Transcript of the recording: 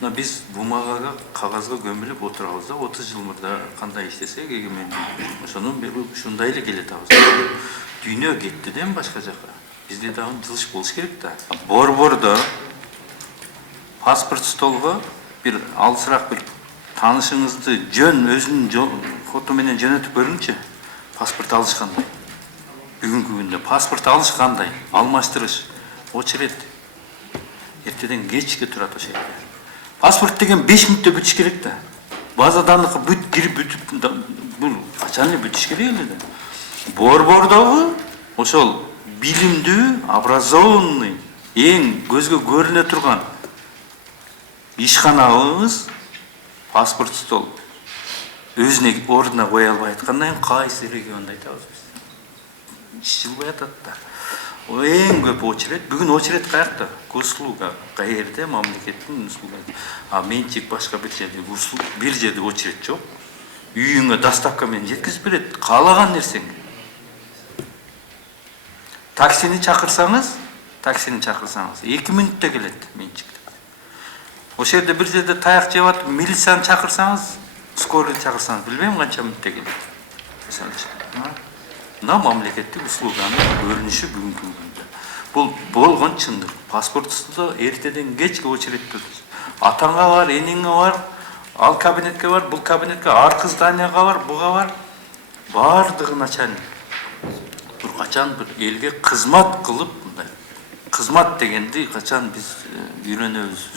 мына биз бумагага кагазга көмүлүп отурабыз да 30 жыл мурда кандай иштесек эгемендик ошонун ушундай эле келатабыз. Дүйнө кетти да башка жака. Бизде дагы жылыш болуш керек да. Борбордо паспорт столго бир алысыраак бир таанышыңызды өзүнүн фото менен жөнөтүп көрүңчү. Паспорт алыш кандай? Бүгүнкү күндө паспорт алыш кандай? Алмаштырыш, очерет. Эртеден кечке турат ошол жерде. Паспорт деген 5 мүнөттө бүтүш керек да. База даныкы кирип бүтүп бул качан эле бүтүш керек эле да. Борбордогу ошол билимдүү, образованный, эң көзгө көрүнө турган ишканабыз паспорт стол өзүнө ордуна кое албай аткандан кийин кайсы региондо айтабыз биз? Жылбай атат да. Эң көп очерет, бүгүн очерет каякта? Госуслуга каерде мамлекеттин услугасы. А менчик башка бир жерде бир жерде очерет жок. Үйүңө доставка менен жеткизип берет, каалаган нерсеңи. Таксини чакырсаңыз 2 мүнөттө келет менчик. Ошол жерде бир жерде таяк жеп атып, милицияны чакырсаңыз, скорый чакырсаңыз, билбейм канча мүнөттө келет. Мисалы мына мамлекеттик услуганын көрүнүшү бүгүнкү күндө. Бул болгон чындык. Паспортсузда эртеден кечке очерет турат. Атаңа бар, энеңе бар, ал кабинетке бар, бул кабинетке, аркы зданияга бар, буга бар. Бардыгы начальник. Бир качан бир элге кызмат кылып, мындай кызмат дегенди качан биз үйрөнөбүз.